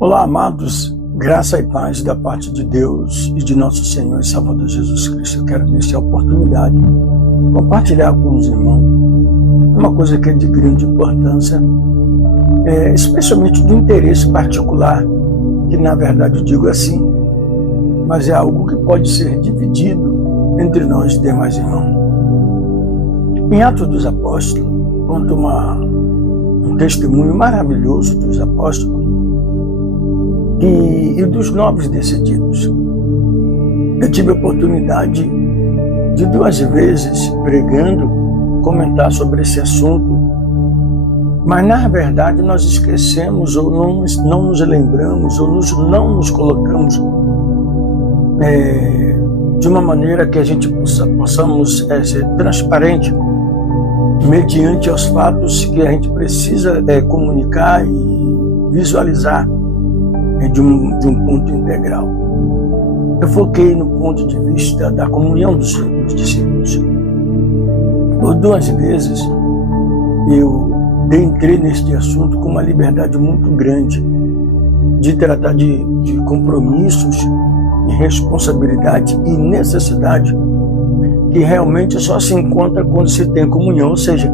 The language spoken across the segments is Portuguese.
Olá, amados, graça e paz da parte de Deus e de nosso Senhor e Salvador Jesus Cristo. Eu quero, nesta oportunidade, compartilhar com os irmãos uma coisa que é de grande importância, especialmente do interesse particular, que na verdade eu digo assim, mas é algo que pode ser dividido entre nós demais irmãos. Em Atos dos Apóstolos, conta um testemunho maravilhoso dos apóstolos e dos nobres decididos. Eu tive a oportunidade de 2 vezes, pregando, comentar sobre esse assunto, mas na verdade nós esquecemos ou não nos lembramos ou não nos colocamos de uma maneira que a gente possamos ser transparente mediante os fatos que a gente precisa comunicar e visualizar de um ponto integral. Eu foquei no ponto de vista da comunhão dos discípulos. Por 2 vezes eu entrei neste assunto com uma liberdade muito grande de tratar de compromissos e responsabilidade e necessidade que realmente só se encontra quando se tem comunhão, ou seja,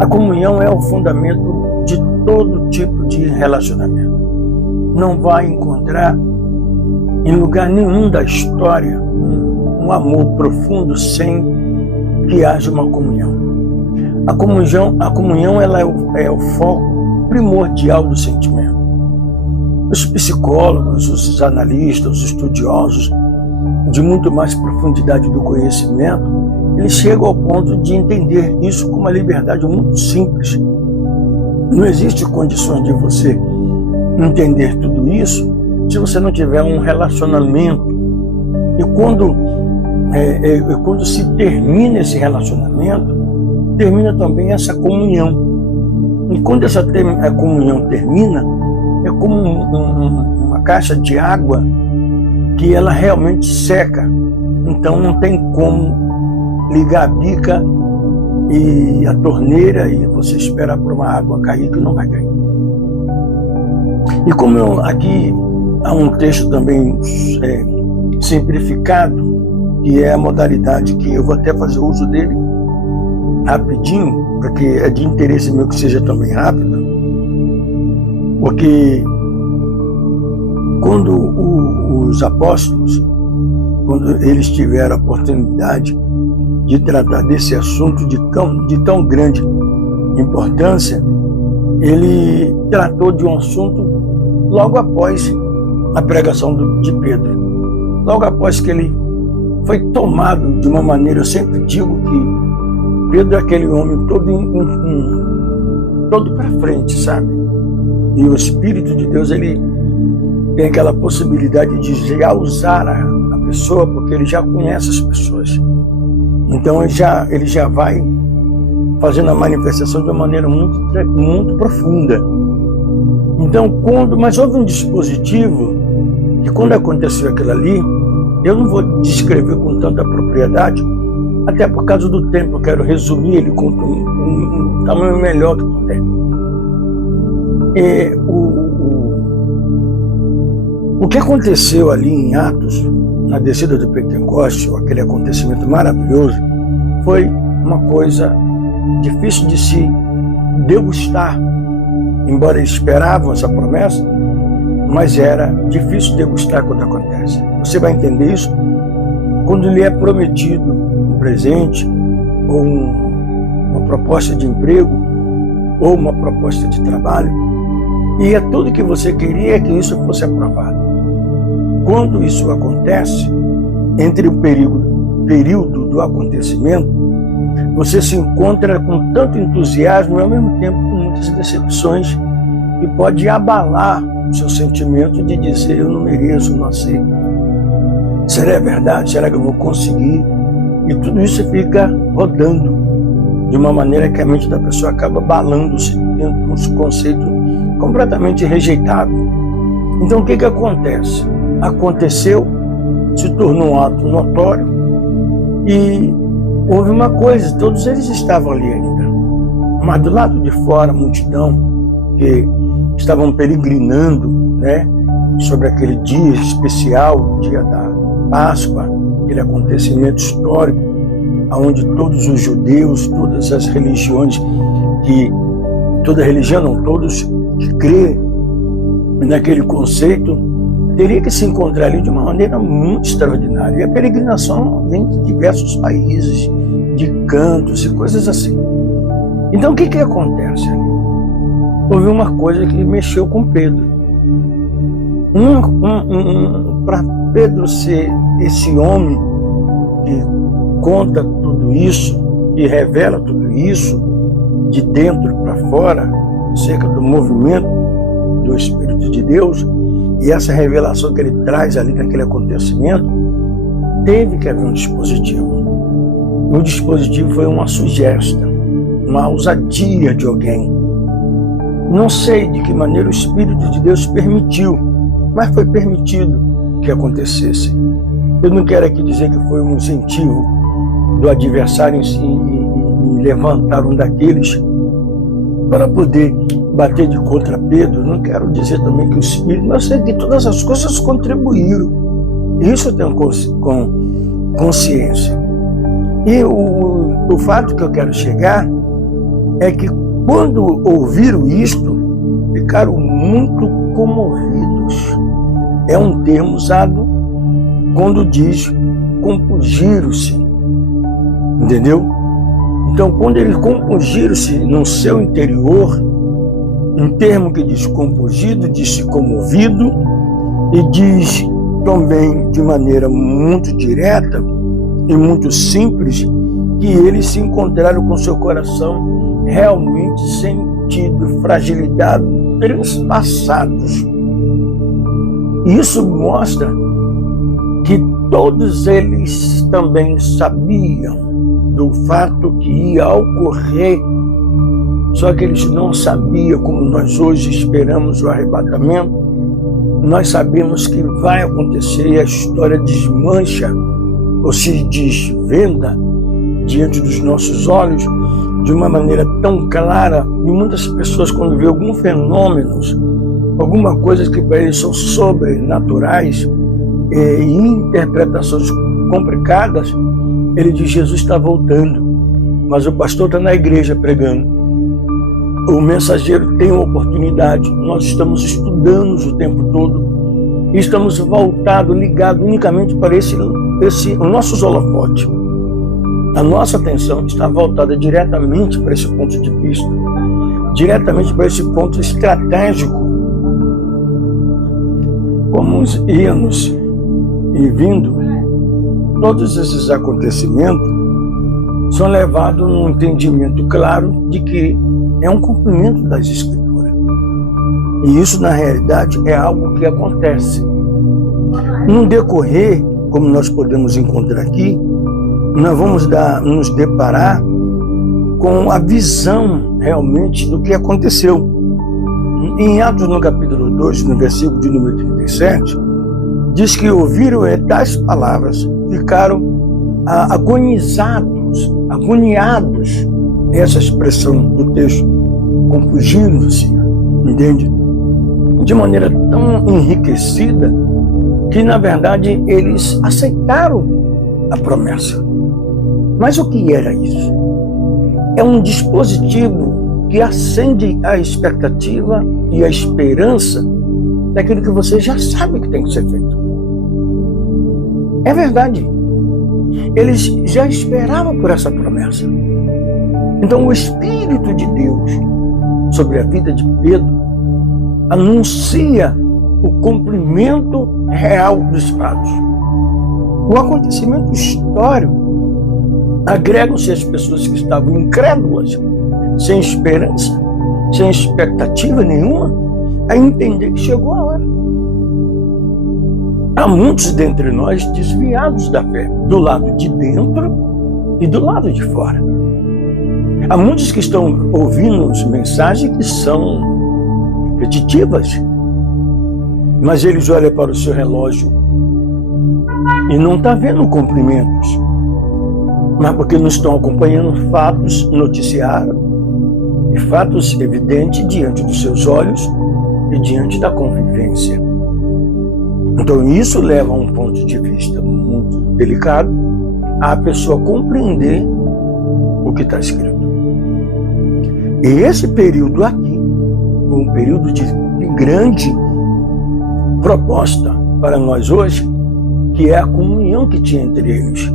a comunhão é o fundamento de todo tipo de relacionamento. Não vai encontrar em lugar nenhum da história um amor profundo sem que haja uma comunhão. A comunhão ela é o foco primordial do sentimento. Os psicólogos, os analistas, os estudiosos de muito mais profundidade do conhecimento, eles chegam ao ponto de entender isso com uma liberdade muito simples. Não existe condições de você entender tudo isso se você não tiver um relacionamento. E quando se termina esse relacionamento, termina também essa comunhão. E quando essa comunhão termina, é como uma caixa de água que ela realmente seca. Então não tem como ligar a bica e a torneira e você esperar por uma água cair, que não vai cair. E como aqui há um texto também simplificado, que é a modalidade que eu vou até fazer uso dele rapidinho, porque é de interesse meu que seja também rápido, porque quando os apóstolos, quando eles tiveram a oportunidade de tratar desse assunto de tão grande importância, ele tratou de um assunto logo após a pregação de Pedro. Logo após que ele foi tomado de uma maneira, eu sempre digo que Pedro é aquele homem todo para frente, sabe? E o Espírito de Deus, ele tem aquela possibilidade de já usar a pessoa, porque ele já conhece as pessoas. Então ele já vai fazendo a manifestação de uma maneira muito profunda. Então, mas houve um dispositivo que quando aconteceu aquilo ali, eu não vou descrever com tanta propriedade, até por causa do tempo, eu quero resumir ele com um tamanho melhor que puder. O que aconteceu ali em Atos, na descida do Pentecostes, aquele acontecimento maravilhoso, foi uma coisa difícil de se degustar. Embora eles esperavam essa promessa, mas era difícil degustar quando acontece. Você vai entender isso quando lhe é prometido um presente, ou uma proposta de emprego, ou uma proposta de trabalho, e é tudo que você queria que isso fosse aprovado. Quando isso acontece, entre o período do acontecimento, você se encontra com tanto entusiasmo e ao mesmo tempo com muitas decepções, e pode abalar o seu sentimento de dizer: eu não mereço, não sei. Será verdade? Será que eu vou conseguir? E tudo isso fica rodando de uma maneira que a mente da pessoa acaba abalando-se dentro de um conceito completamente rejeitado. Então o que acontece? Aconteceu, se tornou um ato notório e houve uma coisa, todos eles estavam ali ainda, mas do lado de fora a multidão que estavam peregrinando, né, sobre aquele dia especial, dia da Páscoa, aquele acontecimento histórico, onde todos os judeus, todas as religiões toda religião não, todos que crê naquele conceito, teria que se encontrar ali de uma maneira muito extraordinária. E a peregrinação vem de diversos países, de cantos e coisas assim. Então o que acontece ali? Houve uma coisa que mexeu com Pedro. Para Pedro ser esse homem que conta tudo isso, que revela tudo isso, de dentro para fora, acerca do movimento do Espírito de Deus, e essa revelação que ele traz ali naquele acontecimento, teve que haver um dispositivo. O dispositivo foi uma sugestão, uma ousadia de alguém. Não sei de que maneira o Espírito de Deus permitiu, mas foi permitido que acontecesse. Eu não quero aqui dizer que foi um incentivo do adversário em si e levantar um daqueles para poder bater de contra Pedro. Não quero dizer também que o Espírito, mas eu sei que todas as coisas contribuíram. Isso eu tenho consciência. E o fato que eu quero chegar é que quando ouviram isto, ficaram muito comovidos. É um termo usado quando diz compungiram-se. Entendeu? Então, quando eles compungiram-se no seu interior, um termo que diz compungido, diz comovido, e diz também de maneira muito direta e muito simples que eles se encontraram com seu coração realmente sentido, fragilidade, transpassados. Isso mostra que todos eles também sabiam do fato que ia ocorrer, só que eles não sabiam, como nós hoje esperamos o arrebatamento. Nós sabemos que vai acontecer e a história desmancha ou se desvenda diante dos nossos olhos de uma maneira tão clara, e muitas pessoas, quando vê algum fenômeno, alguma coisa que para eles são sobrenaturais e interpretações complicadas, ele diz: Jesus está voltando, mas o pastor está na igreja pregando. O mensageiro tem uma oportunidade, nós estamos estudando o tempo todo e estamos voltados, ligados unicamente para o nosso holofote. A nossa atenção está voltada diretamente para esse ponto de vista, diretamente para esse ponto estratégico. Como íamos e vindo, todos esses acontecimentos são levados num entendimento claro de que é um cumprimento das Escrituras. E isso, na realidade, é algo que acontece. No decorrer, como nós podemos encontrar aqui, nós vamos nos deparar com a visão realmente do que aconteceu. Em Atos, no capítulo 2, no versículo de número 37, diz que ouviram tais palavras, ficaram agoniados, essa expressão do texto, compungindo-se, entende? De maneira tão enriquecida que, na verdade, eles aceitaram a promessa. Mas o que era isso? É um dispositivo que acende a expectativa e a esperança daquilo que você já sabe que tem que ser feito. É verdade. Eles já esperavam por essa promessa. Então, o Espírito de Deus sobre a vida de Pedro anuncia o cumprimento real dos fatos. O acontecimento histórico agregam-se as pessoas que estavam incrédulas, sem esperança, sem expectativa nenhuma, a entender que chegou a hora. Há muitos dentre nós desviados da fé, do lado de dentro e do lado de fora. Há muitos que estão ouvindo as mensagens que são repetitivas, mas eles olham para o seu relógio e não estão vendo cumprimentos, mas porque não estão acompanhando fatos, noticiário, e fatos evidentes diante dos seus olhos e diante da convivência. Então isso leva a um ponto de vista muito delicado a pessoa compreender o que está escrito. E esse período aqui foi um período de grande proposta para nós hoje, que é a comunhão que tinha entre eles.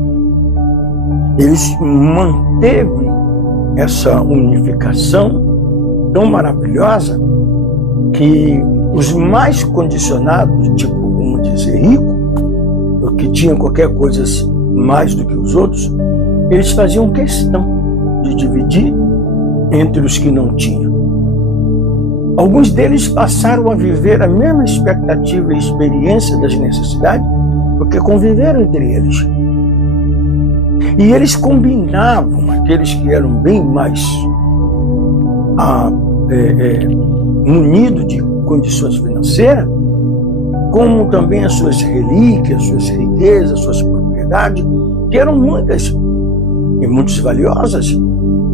Eles manteve essa unificação tão maravilhosa que os mais condicionados, tipo, vamos dizer, rico, o que tinha qualquer coisa mais do que os outros, eles faziam questão de dividir entre os que não tinham. Alguns deles passaram a viver a mesma expectativa e experiência das necessidades, porque conviveram entre eles. E eles combinavam, aqueles que eram bem mais munidos de condições financeiras, como também as suas relíquias, suas riquezas, suas propriedades, que eram muitas e muito valiosas,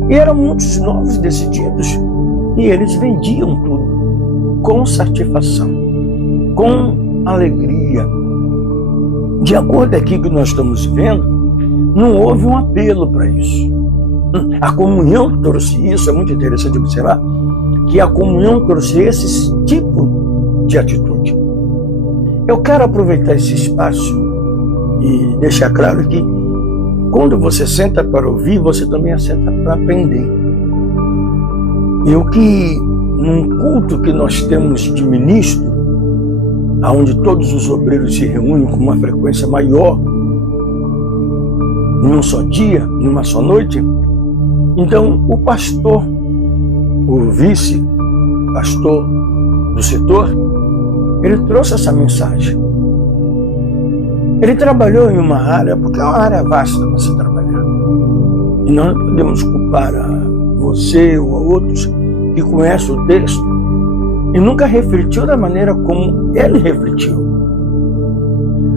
e eram muitos novos decididos, e eles vendiam tudo com satisfação, com alegria. De acordo com aquilo que nós estamos vendo, não houve um apelo para isso. A comunhão trouxe isso, é muito interessante observar, que a comunhão trouxe esse tipo de atitude. Eu quero aproveitar esse espaço e deixar claro que quando você senta para ouvir, você também senta para aprender. E o que, num culto que nós temos de ministro, onde todos os obreiros se reúnem com uma frequência maior, em um só dia, numa só noite, então o pastor, o vice-pastor do setor, ele trouxe essa mensagem. Ele trabalhou em uma área, porque é uma área vasta para se trabalhar. E nós não podemos culpar a você ou a outros que conhecem o texto e nunca refletiu da maneira como ele refletiu.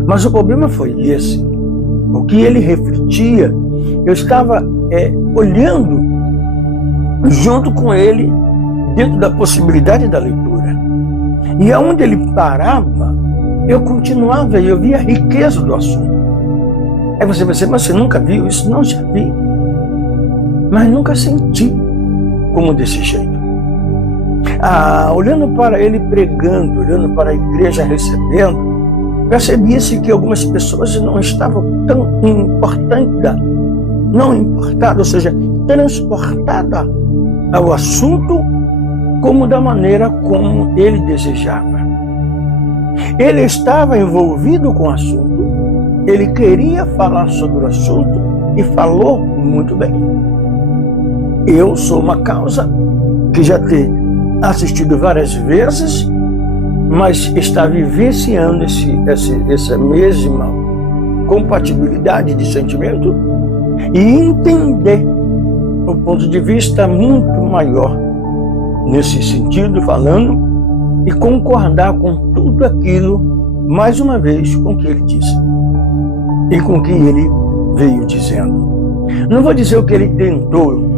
Mas o problema foi esse. O que ele refletia, eu estava olhando junto com ele dentro da possibilidade da leitura. E aonde ele parava, eu continuava e eu via a riqueza do assunto. Aí você vai dizer, mas você nunca viu isso? Não, já vi. Mas nunca senti como desse jeito. Olhando para ele pregando, olhando para a igreja recebendo, percebia-se que algumas pessoas não estavam tão importadas, ou seja, transportadas ao assunto como da maneira como ele desejava. Ele estava envolvido com o assunto, ele queria falar sobre o assunto e falou muito bem. Eu sou uma causa que já tenho assistido várias vezes, mas está vivenciando essa mesma compatibilidade de sentimento e entender o ponto de vista muito maior nesse sentido, falando, e concordar com tudo aquilo, mais uma vez, com o que ele disse e com o que ele veio dizendo. Não vou dizer o que ele tentou,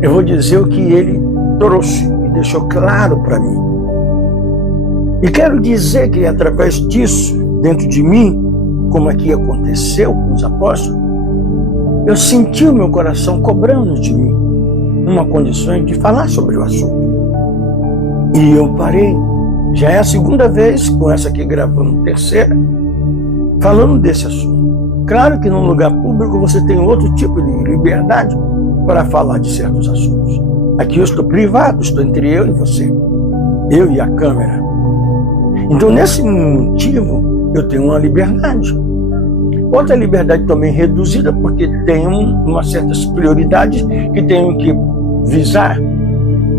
eu vou dizer o que ele trouxe e deixou claro para mim. E quero dizer que através disso, dentro de mim, como aqui aconteceu com os apóstolos, eu senti o meu coração cobrando de mim uma condição de falar sobre o assunto. E eu parei. Já é a segunda vez, com essa aqui gravando terceira, falando desse assunto. Claro que num lugar público você tem outro tipo de liberdade para falar de certos assuntos. Aqui eu estou privado, estou entre eu e você, eu e a câmera. Então, nesse motivo, eu tenho uma liberdade. Outra liberdade também reduzida, porque tenho umas certas prioridades que tenho que visar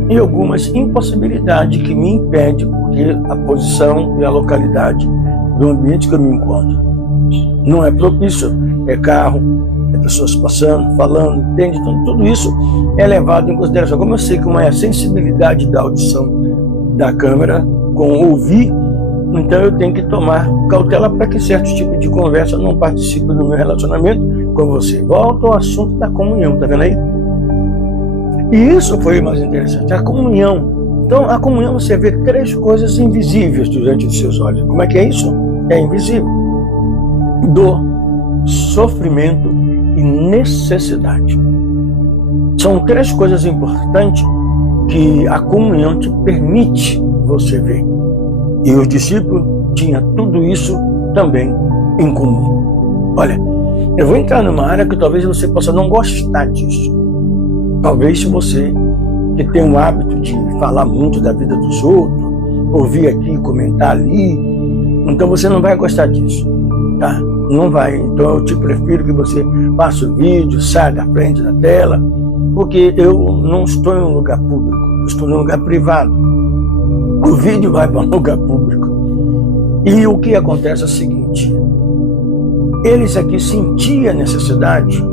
e algumas impossibilidades que me impedem, porque a posição e a localidade do ambiente que eu me encontro não é propício. É carro, é pessoas passando, falando, entende? Então, tudo isso é levado em consideração. Como eu sei como é a sensibilidade da audição da câmera com ouvir, então eu tenho que tomar cautela para que certos tipos de conversa não participem do meu relacionamento com você. Volto ao assunto da comunhão, tá vendo aí? E isso foi o mais interessante, a comunhão. Então, a comunhão, você vê 3 coisas invisíveis diante dos seus olhos. Como é que é isso? É invisível. Dor, sofrimento e necessidade. São 3 coisas importantes que a comunhão te permite você ver. E os discípulos tinham tudo isso também em comum. Olha, eu vou entrar numa área que talvez você possa não gostar disso. Talvez se você que tem o hábito de falar muito da vida dos outros, ouvir aqui, comentar ali, então você não vai gostar disso, tá? Não vai. Então eu te prefiro que você faça o vídeo, saia da frente da tela, porque eu não estou em um lugar público, eu estou em um lugar privado. O vídeo vai para um lugar público. E o que acontece é o seguinte: eles aqui sentiam a necessidade,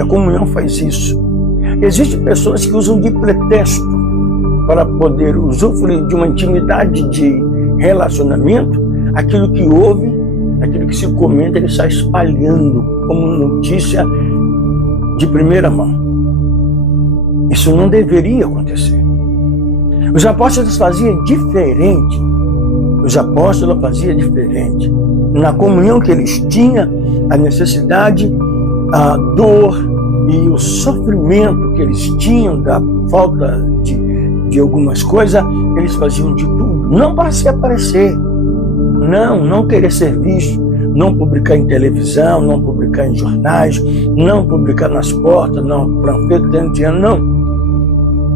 a comunhão faz isso. Existem pessoas que usam de pretexto para poder usufruir de uma intimidade de relacionamento, aquilo que ouve, aquilo que se comenta, ele está espalhando como notícia de primeira mão. Isso não deveria acontecer. Os apóstolos faziam diferente. Os apóstolos faziam diferente. Na comunhão que eles tinham, a necessidade, a dor e o sofrimento que eles tinham da falta de algumas coisas, eles faziam de tudo. Não para se aparecer, não querer ser visto, não publicar em televisão, não publicar em jornais, não publicar nas portas, não panfleto, não.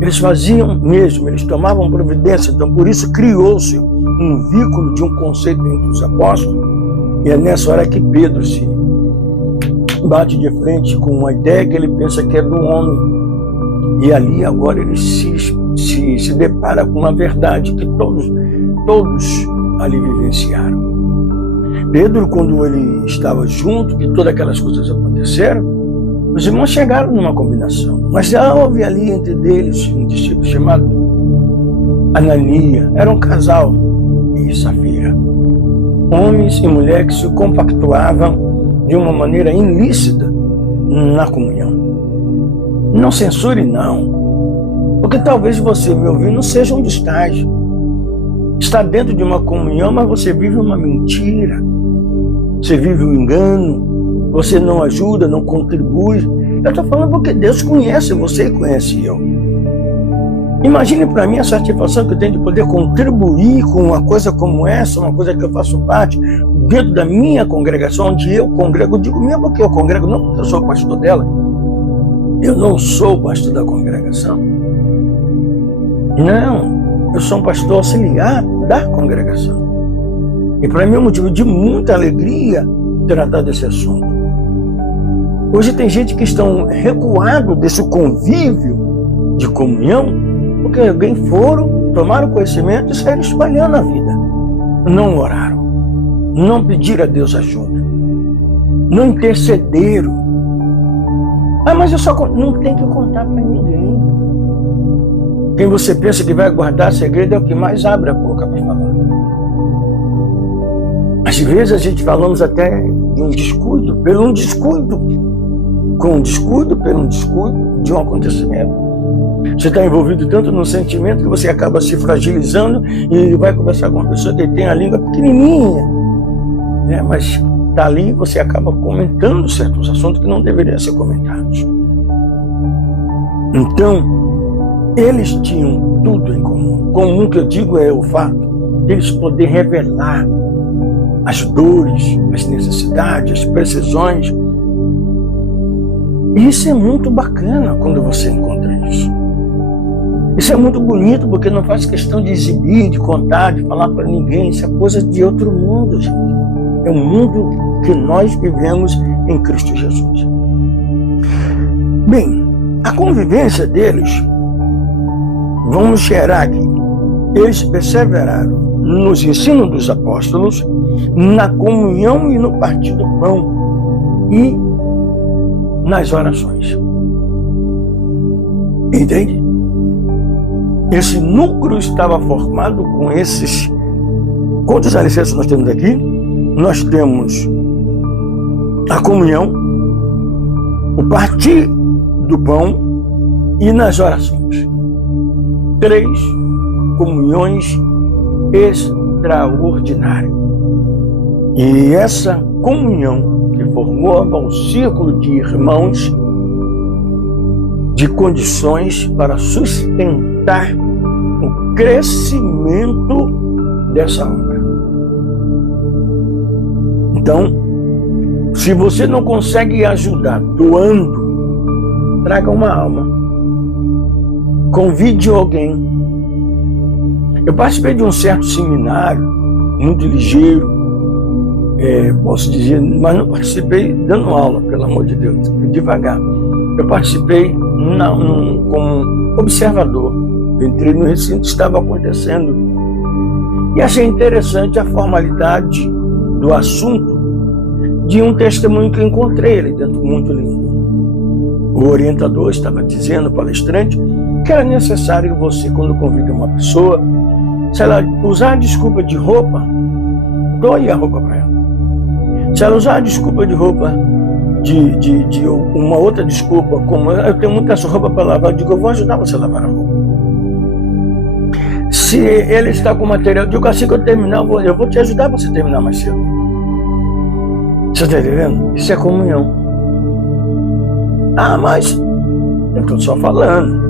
Eles faziam mesmo, eles tomavam providência. Então por isso criou-se um vínculo de um conceito entre os apóstolos. E é nessa hora que Pedro se bate de frente com uma ideia que ele pensa que é do homem. E ali agora ele se depara com uma verdade que todos ali vivenciaram. Pedro, quando ele estava junto, que todas aquelas coisas aconteceram, os irmãos chegaram numa combinação. Mas já houve ali entre eles um discípulo chamado Anania. Era um casal e Safira. Homens e mulheres que se compactuavam de uma maneira ilícita na comunhão. Não censure, não. Porque talvez você, me ouvindo, não seja um estágio. Está dentro de uma comunhão, mas você vive uma mentira. Você vive um engano. Você não ajuda, não contribui. Eu estou falando porque Deus conhece você e conhece eu. Imagine para mim a satisfação que eu tenho de poder contribuir com uma coisa como essa, uma coisa que eu faço parte, dentro da minha congregação, onde eu congrego. Eu digo minha porque eu congrego, não porque eu sou pastor dela. Eu não sou pastor da congregação. Não, eu sou um pastor auxiliar da congregação. E para mim é um motivo de muita alegria tratar desse assunto. Hoje tem gente que estão recuado desse convívio de comunhão, porque alguém foram, tomaram conhecimento e saíram espalhando a vida. Não oraram, não pediram a Deus ajuda, não intercederam. Mas eu só não tenho que contar para ninguém. Quem você pensa que vai guardar segredo é o que mais abre a boca para falar. Às vezes a gente falamos até de um descuido, pelo um descuido, com um descuido, pelo um descuido de um acontecimento. Você está envolvido tanto no sentimento que você acaba se fragilizando e vai conversar com uma pessoa que tem a língua pequenininha, né? Mas dali você acaba comentando certos assuntos que não deveriam ser comentados. Então, eles tinham tudo em comum. Comum que eu digo é o fato de eles poderem revelar as dores, as necessidades, as precisões. E isso é muito bacana quando você encontra isso. Isso é muito bonito porque não faz questão de exibir, de contar, de falar para ninguém. Isso é coisa de outro mundo, gente. É um mundo que nós vivemos em Cristo Jesus. Bem, a convivência deles, vamos gerar aqui. Eles perseveraram nos ensinos dos apóstolos, na comunhão e no partir do pão e nas orações. Entende? Esse núcleo estava formado com esses. Quantos alicerces nós temos aqui? Nós temos a comunhão, o partir do pão e nas orações. 3 comunhões extraordinárias. E essa comunhão que formava um círculo de irmãos de condições para sustentar o crescimento dessa obra. Então, se você não consegue ajudar doando, traga uma alma. Convide alguém. Eu participei de um certo seminário, muito ligeiro, posso dizer, mas não participei dando aula, pelo amor de Deus, devagar. Eu participei como observador. Eu entrei no recinto, estava acontecendo, e achei interessante a formalidade do assunto de um testemunho que eu encontrei ali dentro, muito lindo. O orientador estava dizendo, o palestrante, que era necessário que você, quando convida uma pessoa, se ela usar a desculpa de roupa, doe a roupa para ela. Se ela usar a desculpa de roupa, de uma outra desculpa, como eu tenho muita roupa para lavar, eu digo, eu vou ajudar você a lavar a roupa. Se ele está com material, eu digo, assim que eu terminar, eu vou te ajudar para você terminar mais cedo. Você está entendendo? Isso é comunhão. Ah, mas eu estou só falando.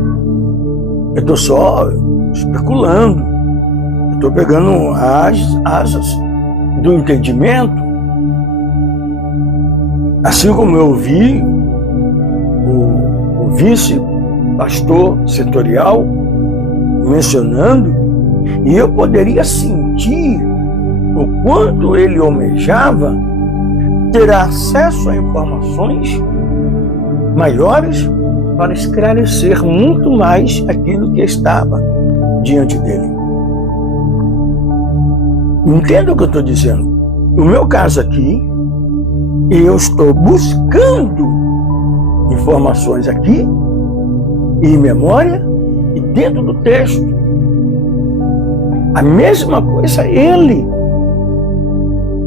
Eu estou só especulando. Eu estou pegando as asas do entendimento. Assim como eu vi o vice-pastor setorial mencionando, e eu poderia sentir o quanto ele almejava ter acesso a informações maiores para esclarecer muito mais aquilo que estava diante dele. Entenda o que eu estou dizendo. No meu caso aqui, eu estou buscando informações aqui, em memória e dentro do texto. A mesma coisa ele.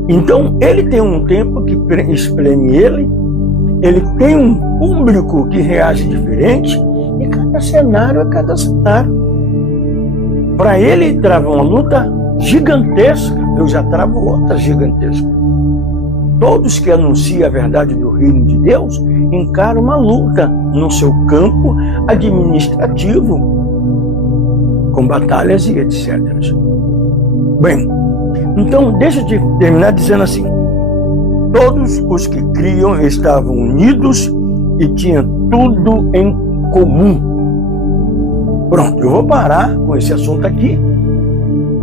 Então, ele tem um tempo que espreme ele tem um público que reage diferente, e cada cenário é cada cenário. Para ele trava uma luta gigantesca, eu já travo outra gigantesca. Todos que anunciam a verdade do reino de Deus encaram uma luta no seu campo administrativo, com batalhas e etc. Bem, então deixa eu terminar dizendo assim: todos os que criam estavam unidos e tinham tudo em comum. Pronto, eu vou parar com esse assunto aqui,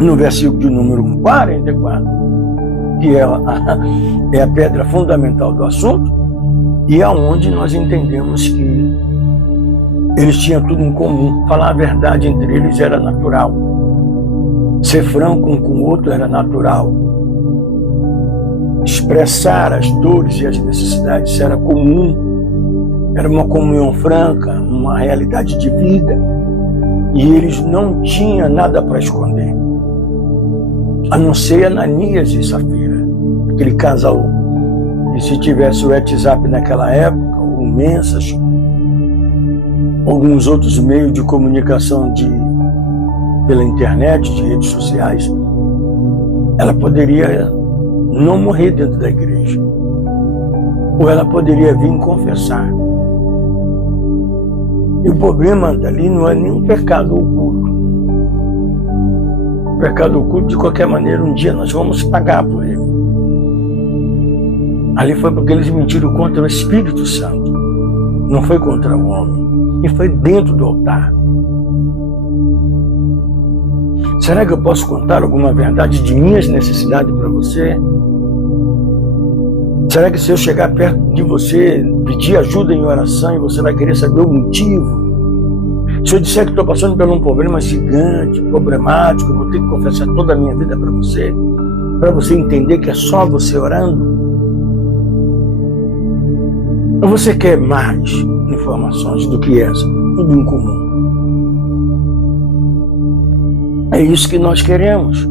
no versículo de número 44. Que é a pedra fundamental do assunto, e é onde nós entendemos que eles tinham tudo em comum. Falar a verdade entre eles era natural. Ser franco um com o outro era natural. Expressar as dores e as necessidades era comum. Era uma comunhão franca, uma realidade de vida. E eles não tinham nada para esconder, a não ser Ananias e Safira, aquele casal que, se tivesse o WhatsApp naquela época, o Mensagem, alguns outros meios de comunicação pela internet, de redes sociais, ela poderia não morrer dentro da igreja, ou ela poderia vir confessar. E o problema dali não é nenhum pecado oculto. O pecado oculto, de qualquer maneira, um dia nós vamos pagar por ele. Ali foi porque eles mentiram contra o Espírito Santo. Não foi contra o homem. E foi dentro do altar. Será que eu posso contar alguma verdade de minhas necessidades para você? Será que se eu chegar perto de você, pedir ajuda em oração, e você vai querer saber o motivo? Se eu disser que estou passando por um problema gigante, problemático, eu vou ter que confessar toda a minha vida para você entender que é só você orando? Ou você quer mais informações do que essa? Tudo em comum. É isso que nós queremos.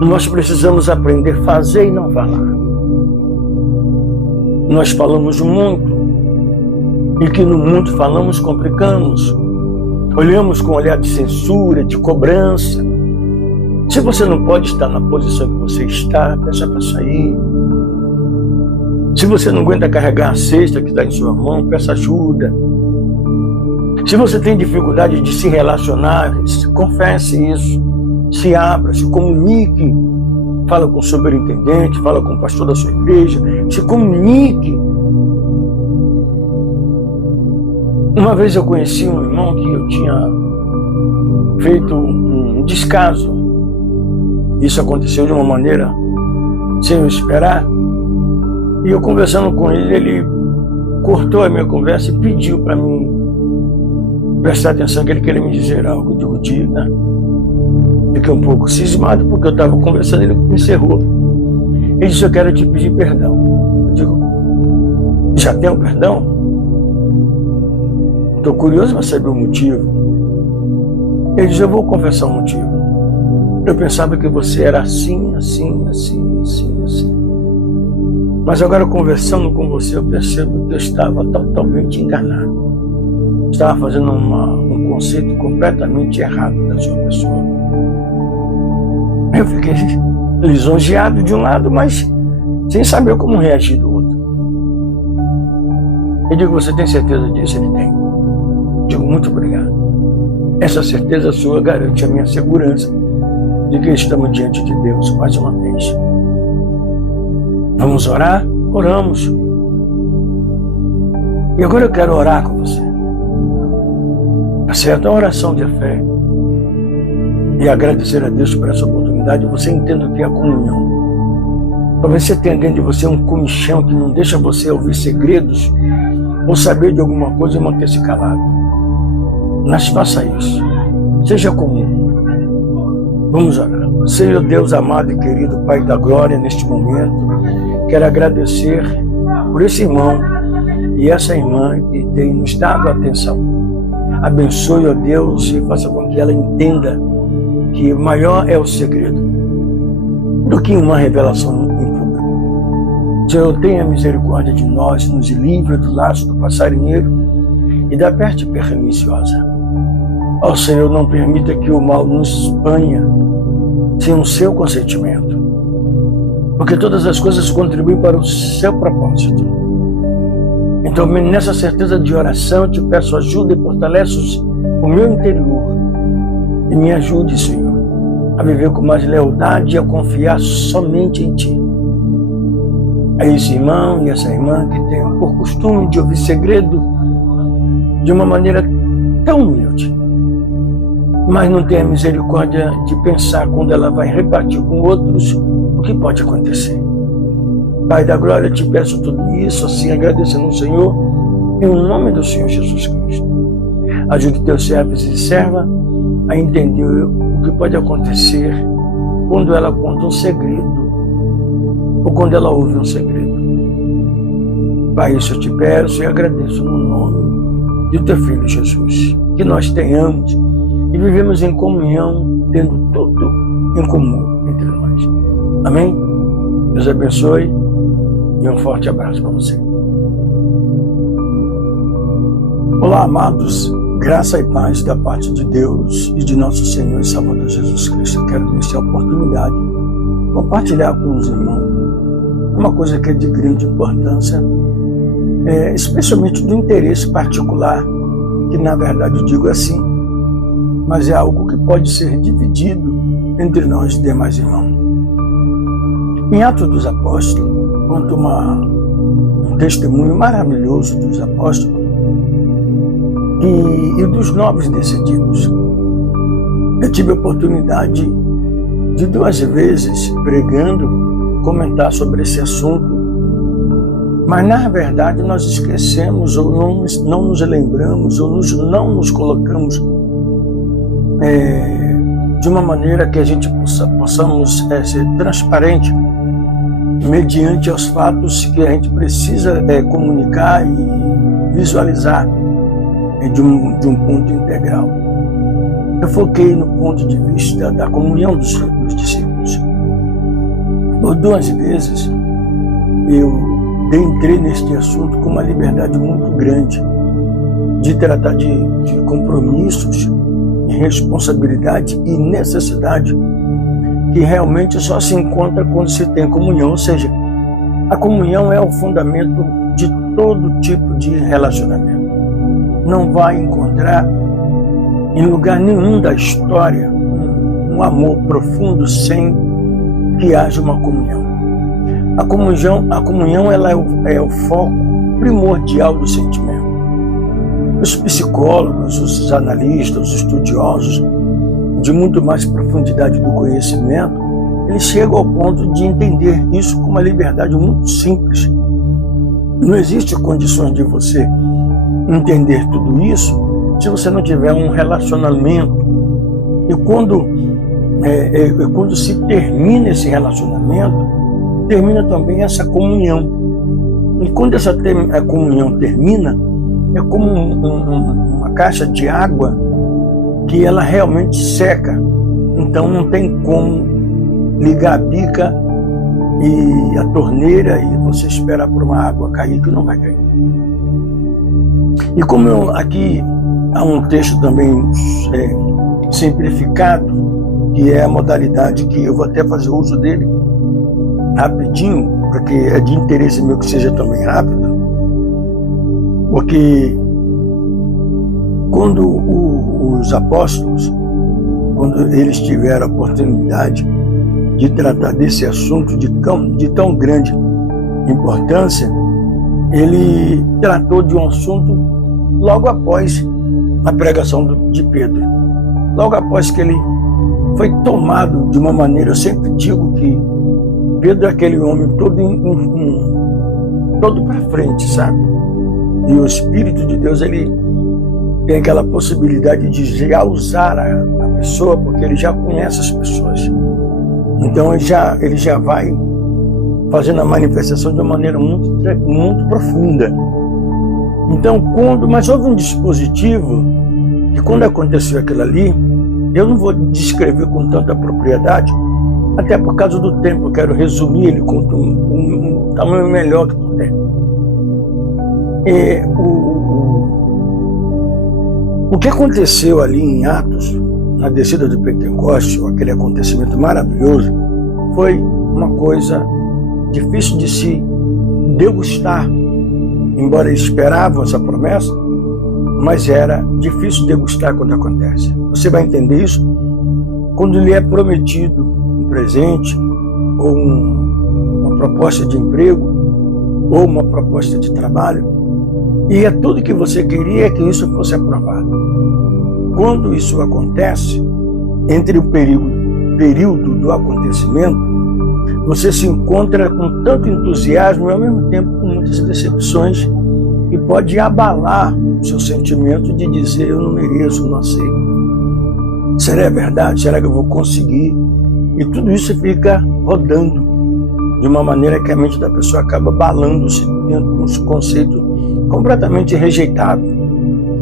Nós precisamos aprender a fazer e não falar. Nós falamos muito, e que no mundo falamos, complicamos, olhamos com olhar de censura, de cobrança. Se você não pode estar na posição que você está, peça para sair. Se você não aguenta carregar a cesta que está em sua mão, peça ajuda. Se você tem dificuldade de se relacionar, confesse isso, se abra, se comunique. Fala com o superintendente, fala com o pastor da sua igreja, se comunique. Uma vez eu conheci um irmão que eu tinha feito um descaso. Isso aconteceu de uma maneira sem eu esperar. E eu conversando com ele, ele cortou a minha conversa e pediu para mim prestar atenção, que ele queria me dizer algo. Eu digo, diga. Fiquei um pouco cismado porque eu estava conversando e ele me encerrou. Ele disse, eu quero te pedir perdão. Eu digo, já tenho perdão? Estou curioso para saber o motivo. Ele disse, eu vou confessar o motivo. Eu pensava que você era assim. Mas agora, conversando com você, eu percebo que eu estava totalmente enganado. Estava fazendo um conceito completamente errado da sua pessoa. Eu fiquei lisonjeado de um lado, mas sem saber como reagir do outro. Eu digo, você tem certeza disso? Ele tem. Eu digo, muito obrigado. Essa certeza sua garante a minha segurança de que estamos diante de Deus mais uma vez. Vamos orar? Oramos. E agora eu quero orar com você. Tá certo? É uma oração de fé. E agradecer a Deus por essa oportunidade. Você entenda o que é a comunhão. Talvez você tenha dentro de você um comichão que não deixa você ouvir segredos ou saber de alguma coisa e manter-se calado. Mas faça isso. Seja comum. Vamos orar. Senhor Deus amado e querido, Pai da glória, neste momento, quero agradecer por esse irmão e essa irmã que tem nos dado atenção. Abençoe, ó Deus, e faça com que ela entenda que maior é o segredo do que uma revelação em público. Senhor, tenha misericórdia de nós, nos livre do laço do passarinheiro e da peste perniciosa. Ó Senhor, não permita que o mal nos banhe sem o seu consentimento, porque todas as coisas contribuem para o seu propósito. Então, nessa certeza de oração, eu te peço ajuda e fortalece o meu interior e me ajude, Senhor, a viver com mais lealdade e a confiar somente em Ti. A esse irmão e essa irmã que tem por costume de ouvir segredo de uma maneira tão humilde, mas não tem a misericórdia de pensar quando ela vai repartir com outros o que pode acontecer. Pai da glória, eu te peço tudo isso, assim agradecendo ao Senhor, em nome do Senhor Jesus Cristo. Ajude teus servos e serva a entender o que pode acontecer quando ela conta um segredo ou quando ela ouve um segredo. Pai, isso eu te peço e agradeço no nome de teu Filho Jesus. Que nós tenhamos e vivemos em comunhão, tendo tudo em comum entre nós. Amém? Deus abençoe e um forte abraço para você. Olá, amados. Graça e paz da parte de Deus e de nosso Senhor e Salvador Jesus Cristo. Eu quero, nesta oportunidade, compartilhar com os irmãos uma coisa que é de grande importância, especialmente do interesse particular, que na verdade eu digo assim, mas é algo que pode ser dividido entre nós demais irmãos. Em Atos dos Apóstolos, conta um testemunho maravilhoso dos apóstolos e dos novos decididos. Eu tive a oportunidade de 2 vezes, pregando, comentar sobre esse assunto, mas na verdade nós esquecemos ou não nos lembramos ou não nos colocamos de uma maneira que a gente possamos ser transparente mediante os fatos que a gente precisa comunicar e visualizar de um ponto integral. Eu foquei no ponto de vista da comunhão dos discípulos. Por 2 vezes eu entrei neste assunto com uma liberdade muito grande, de tratar de compromissos, responsabilidade e necessidade que realmente só se encontra quando se tem comunhão, ou seja, a comunhão é o fundamento de todo tipo de relacionamento. Não vai encontrar em lugar nenhum da história um amor profundo sem que haja uma comunhão. A comunhão ela é o foco primordial do sentimento. Os psicólogos, os analistas, os estudiosos de muito mais profundidade do conhecimento, eles chegam ao ponto de entender isso com uma liberdade muito simples. Não existe condições de você entender tudo isso se você não tiver um relacionamento. E quando se termina esse relacionamento, termina também essa comunhão. E quando essa comunhão termina, é como uma caixa de água que ela realmente seca. Então não tem como ligar a bica e a torneira e você esperar por uma água cair, que não vai cair. E como aqui há um texto também simplificado, que é a modalidade que eu vou até fazer uso dele rapidinho, porque é de interesse meu que seja também rápido, porque quando os apóstolos, quando eles tiveram a oportunidade de tratar desse assunto de tão grande importância, ele tratou de um assunto logo após a pregação de Pedro. Logo após que ele foi tomado de uma maneira, eu sempre digo que Pedro é aquele homem todo para frente, sabe? E o Espírito de Deus, ele tem aquela possibilidade de já usar a pessoa, porque ele já conhece as pessoas. Então ele já vai fazendo a manifestação de uma maneira muito profunda. Então, mas houve um dispositivo que quando aconteceu aquilo ali, eu não vou descrever com tanta propriedade, até por causa do tempo, eu quero resumir ele com um tamanho melhor que puder. O que aconteceu ali em Atos, na descida do Pentecostes, aquele acontecimento maravilhoso, foi uma coisa difícil de se degustar, embora eles esperavam essa promessa, mas era difícil degustar quando acontece. Você vai entender isso quando lhe é prometido um presente, ou uma proposta de emprego, ou uma proposta de trabalho, e é tudo que você queria que isso fosse aprovado. Quando isso acontece, entre o período do acontecimento, você se encontra com tanto entusiasmo e ao mesmo tempo com muitas decepções e pode abalar o seu sentimento de dizer: eu não mereço, não aceito. Será verdade? Será que eu vou conseguir? E tudo isso fica rodando de uma maneira que a mente da pessoa acaba abalando-se dentro de um conceito completamente rejeitado.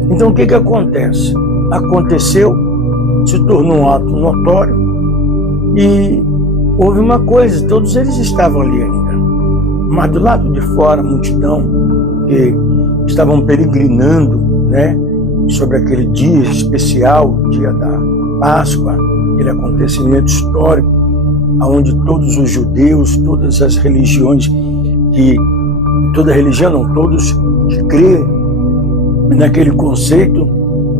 Então o que acontece? Aconteceu, se tornou um ato notório e houve uma coisa, todos eles estavam ali ainda, mas do lado de fora a multidão que estavam peregrinando, né, sobre aquele dia especial, dia da Páscoa, aquele acontecimento histórico, onde todos os judeus, todas as religiões todos que creem naquele conceito,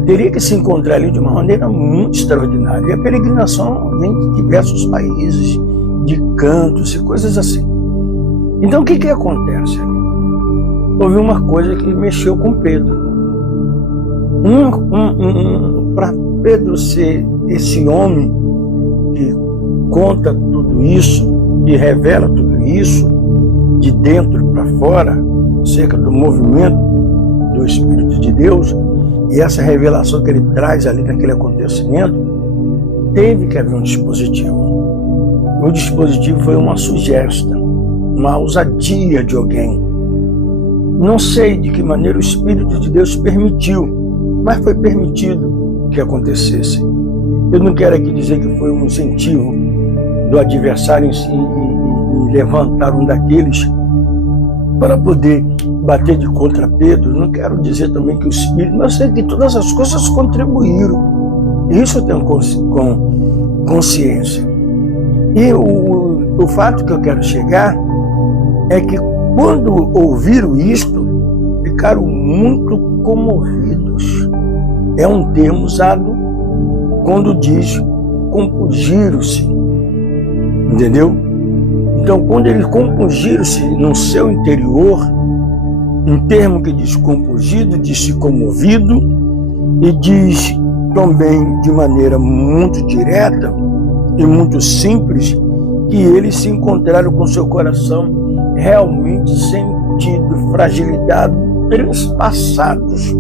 teria que se encontrar ali de uma maneira muito extraordinária. E a peregrinação vem de diversos países, de cantos e coisas assim. Então o que acontece ali? Houve uma coisa que mexeu com Pedro. Para Pedro ser esse homem que conta tudo isso, que revela tudo isso, de dentro para fora, acerca do movimento do Espírito de Deus, e essa revelação que ele traz ali naquele acontecimento, teve que haver um dispositivo. O dispositivo foi uma sugestão, uma ousadia de alguém. Não sei de que maneira o Espírito de Deus permitiu, mas foi permitido que acontecesse. Eu não quero aqui dizer que foi um incentivo do adversário em si e levantar um daqueles para poder bater de contra Pedro. Não quero dizer também que o Espírito, mas eu sei que todas as coisas contribuíram. Isso eu tenho consciência. E o fato que eu quero chegar é que quando ouviram isto, ficaram muito comovidos. É um termo usado quando diz compungiram-se. Entendeu? Então, quando eles compungiram-se no seu interior, um termo que diz compungido, diz comovido, e diz também de maneira muito direta e muito simples que eles se encontraram com seu coração realmente sentido, fragilidade, transpassados.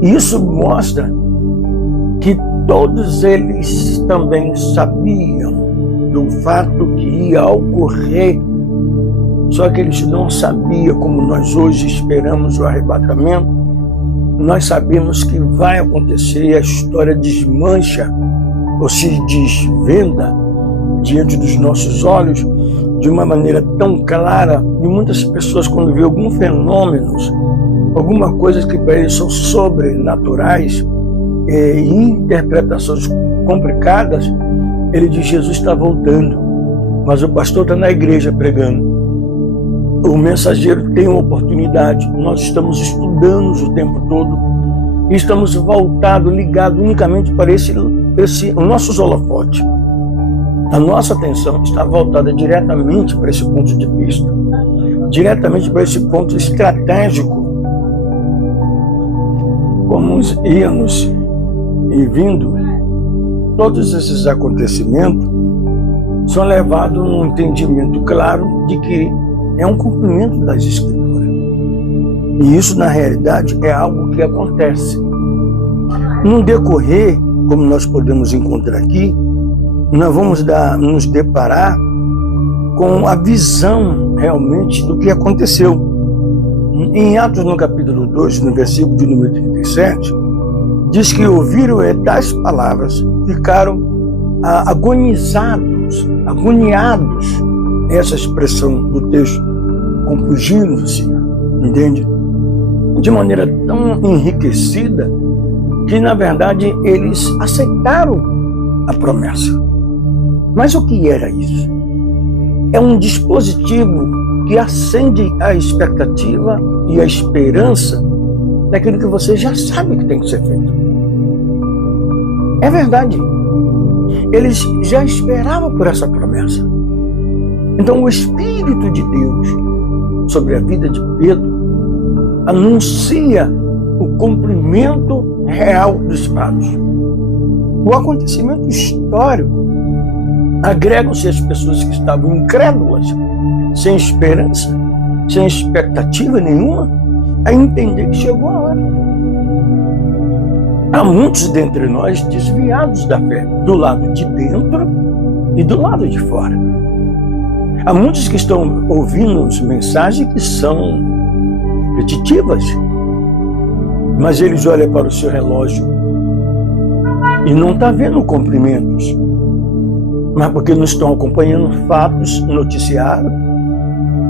Isso mostra que todos eles também sabiam do fato que ia ocorrer, só que eles não sabiam, como nós hoje esperamos o arrebatamento. Nós sabemos que vai acontecer e a história desmancha ou se desvenda diante dos nossos olhos de uma maneira tão clara, e muitas pessoas, quando vê algum fenômeno, alguma coisa que para eles são sobrenaturais e interpretações complicadas, ele diz: Jesus está voltando, mas o pastor está na igreja pregando. O mensageiro tem uma oportunidade. Nós estamos estudando o tempo todo e estamos voltados, ligados unicamente para o nosso holofote. A nossa atenção está voltada diretamente para esse ponto de vista, diretamente para esse ponto estratégico. Como íamos e vindo, todos esses acontecimentos são levados num entendimento claro de que é um cumprimento das Escrituras. E isso, na realidade, é algo que acontece. No decorrer, como nós podemos encontrar aqui, nós vamos nos deparar com a visão realmente do que aconteceu. Em Atos, no capítulo 2, no versículo de número 37, diz que ouviram tais palavras, ficaram agoniados, essa expressão do texto, compungiram-se, entende? De maneira tão enriquecida que, na verdade, eles aceitaram a promessa. Mas o que era isso? É um dispositivo que acende a expectativa e a esperança daquilo que você já sabe que tem que ser feito. É verdade. Eles já esperavam por essa promessa. Então, o Espírito de Deus sobre a vida de Pedro anuncia o cumprimento real dos fatos. O acontecimento histórico agregam-se as pessoas que estavam incrédulas, sem esperança, sem expectativa nenhuma, a entender que chegou a hora. Há muitos dentre nós desviados da fé, do lado de dentro e do lado de fora. Há muitos que estão ouvindo mensagens que são repetitivas, mas eles olham para o seu relógio e não estão vendo cumprimentos, mas porque não estão acompanhando fatos noticiados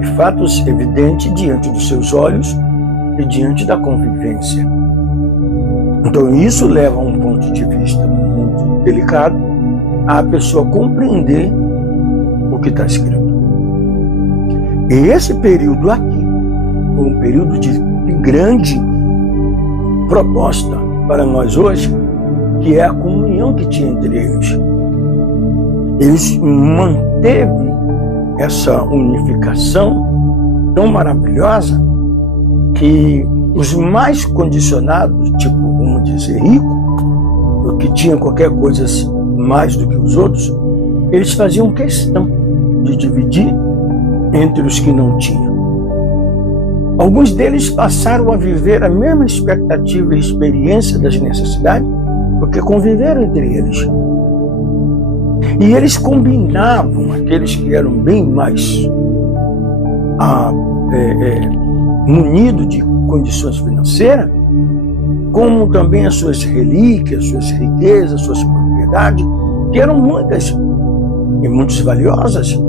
e fatos evidentes diante dos seus olhos e diante da convivência. Então isso leva a um ponto de vista muito delicado, a pessoa compreender o que está escrito. E esse período aqui foi um período de grande proposta para nós hoje, que é a comunhão que tinha entre eles. Eles manteve essa unificação tão maravilhosa que os mais condicionados, tipo, vamos dizer, rico, o que tinha qualquer coisa mais do que os outros, eles faziam questão de dividir entre os que não tinham. Alguns deles passaram a viver a mesma expectativa e experiência das necessidades, porque conviveram entre eles. E eles combinavam, aqueles que eram bem mais munidos de condições financeiras, como também as suas relíquias, suas riquezas, suas propriedades, que eram muitas e muitas valiosas,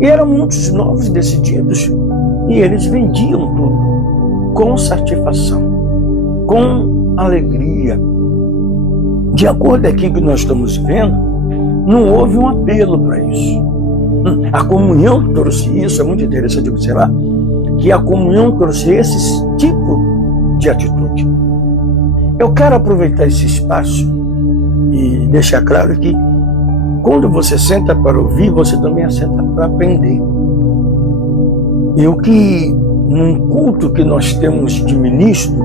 e eram muitos novos decididos E eles vendiam tudo com satisfação, com alegria. De acordo com o que nós estamos vendo, não houve um apelo para isso. A comunhão trouxe isso, é muito interessante observar, que a comunhão trouxe esse tipo de atitude. Eu quero aproveitar esse espaço e deixar claro que quando você senta para ouvir, você também senta para aprender. E o que, num culto que nós temos de ministro,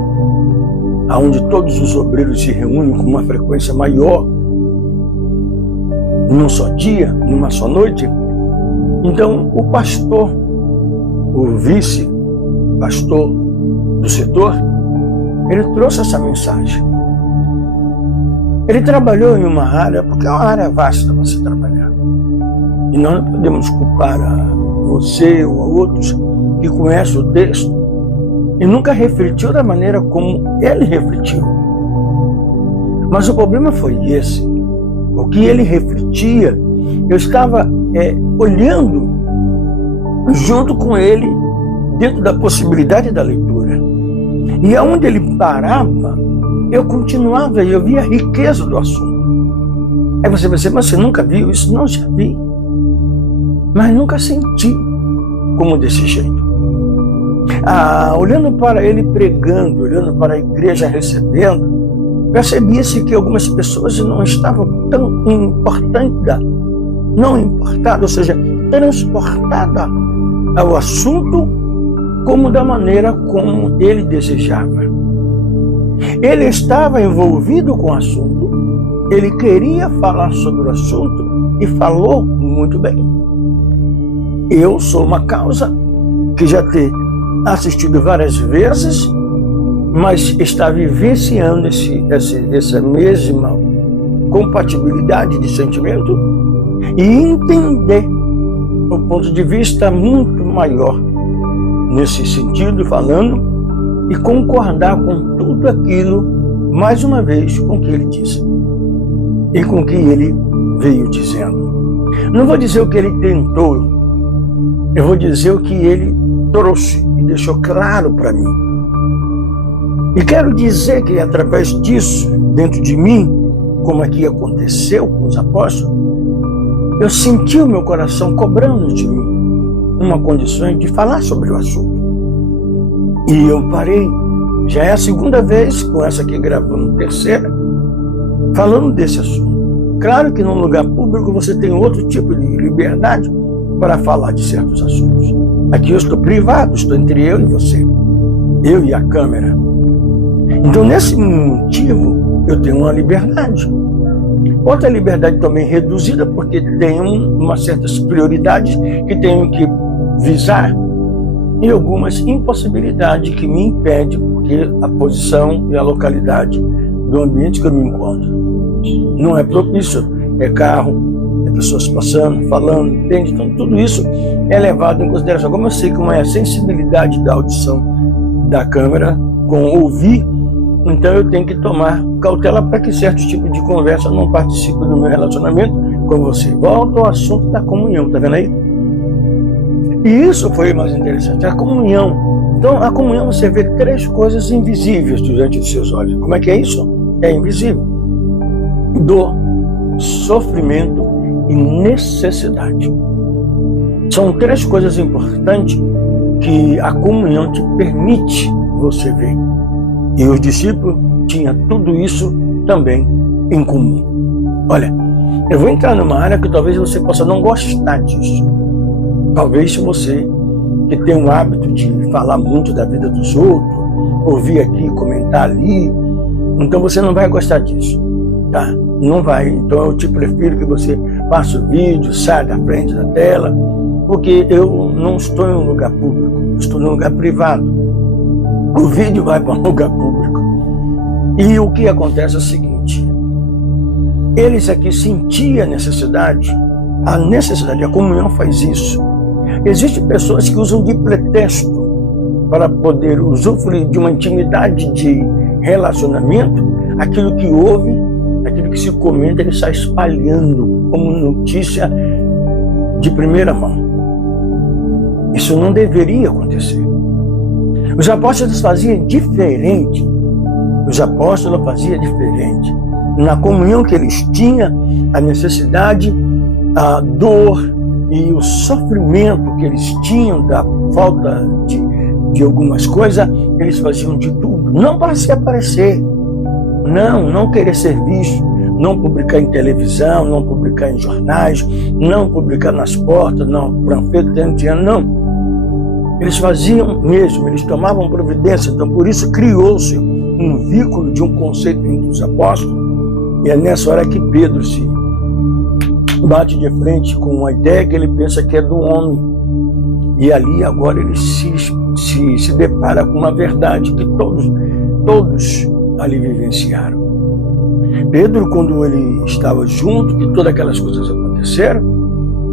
onde todos os obreiros se reúnem com uma frequência maior, num só dia, numa só noite, então o pastor, o vice-pastor do setor, ele trouxe essa mensagem. Ele trabalhou em uma área, porque é uma área vasta para se trabalhar. E nós não podemos culpar a você ou a outros que conhecem o texto e nunca refletiu da maneira como ele refletiu. Mas o problema foi esse. O que ele refletia, eu estava olhando junto com ele dentro da possibilidade da leitura. E aonde ele parava, eu continuava e eu via a riqueza do assunto. Aí você vai dizer, mas você nunca viu isso? Não, já vi. Mas nunca senti como desse jeito. Olhando para ele pregando, olhando para a igreja recebendo, percebia-se que algumas pessoas não estavam tão importadas, ou seja, transportadas ao assunto como da maneira como ele desejava. Ele estava envolvido com o assunto, ele queria falar sobre o assunto e falou muito bem. Eu sou uma causa que já tenho assistido várias vezes, mas está vivenciando essa mesma compatibilidade de sentimento e entender o ponto de vista muito maior nesse sentido, falando, e concordar com tudo aquilo, mais uma vez, com o que ele disse e com o que ele veio dizendo. Não vou dizer o que ele tentou, eu vou dizer o que ele trouxe e deixou claro para mim. E quero dizer que através disso, dentro de mim, como aqui aconteceu com os apóstolos, eu senti o meu coração cobrando de mim uma condição de falar sobre o assunto. E eu parei. Já é a segunda vez, com essa aqui gravando terceira, falando desse assunto. Claro que num lugar público você tem outro tipo de liberdade para falar de certos assuntos. Aqui eu estou privado, estou entre eu e você, eu e a câmera. Então, nesse motivo, eu tenho uma liberdade. Outra liberdade também reduzida, porque tenho umas certas prioridades que tenho que visar e algumas impossibilidades que me impedem, porque a posição e a localidade do ambiente que eu me encontro não é propício. É carro, é pessoas passando, falando, entende? Então, tudo isso é levado em consideração. Como eu sei como é a sensibilidade da audição da câmera com ouvir, então eu tenho que tomar cautela para que certo tipo de conversa não participe do meu relacionamento com você. Volto ao assunto da comunhão, tá vendo aí? E isso foi o mais interessante, a comunhão. Então, a comunhão, você vê três coisas invisíveis diante dos seus olhos. Como é que é isso? É invisível. Dor, sofrimento e necessidade. São três coisas importantes que a comunhão te permite você ver. E os discípulos tinham tudo isso também em comum. Olha, eu vou entrar numa área que talvez você possa não gostar disso. Talvez se você que tem um hábito de falar muito da vida dos outros, ouvir aqui, comentar ali, então você não vai gostar disso, tá? Não vai. Então eu te prefiro que você faça o vídeo, saia da frente da tela, porque eu não estou em um lugar público, estou em um lugar privado. O vídeo vai para um lugar público. E o que acontece é o seguinte: eles aqui sentiam a necessidade, a comunhão faz isso. Existem pessoas que usam de pretexto para poder usufruir de uma intimidade de relacionamento, aquilo que ouve, aquilo que se comenta, ele está espalhando como notícia de primeira mão. Isso não deveria acontecer. Os apóstolos faziam diferente. Os apóstolos faziam diferente. Na comunhão que eles tinham, a necessidade, a dor e o sofrimento que eles tinham da falta de algumas coisas, eles faziam de tudo. Não para se aparecer. Não querer ser visto. Não publicar em televisão, não publicar em jornais, não publicar nas portas, não, panfleto, não. Eles faziam mesmo, eles tomavam providência. Então, por isso, criou-se um vínculo de um conceito entre os apóstolos. E é nessa hora que Pedro se bate de frente com uma ideia que ele pensa que é do homem. E ali, agora, ele se depara com uma verdade que todos ali vivenciaram. Pedro, quando ele estava junto, que todas aquelas coisas aconteceram,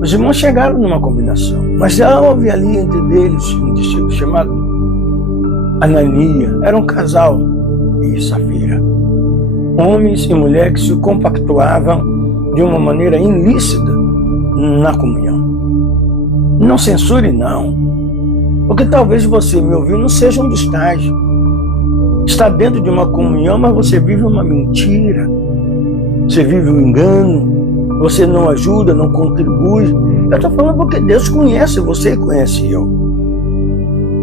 os irmãos chegaram numa combinação. Mas já houve ali entre eles um discípulo chamado Anania. Era um casal e Safira. Homens e mulheres que se compactuavam de uma maneira ilícita na comunhão. Não censure, não. Porque talvez você, me ouviu, não seja um dos tais. Está dentro de uma comunhão, mas você vive uma mentira. Você vive um engano. Você não ajuda, não contribui. Eu estou falando porque Deus conhece você e conhece eu.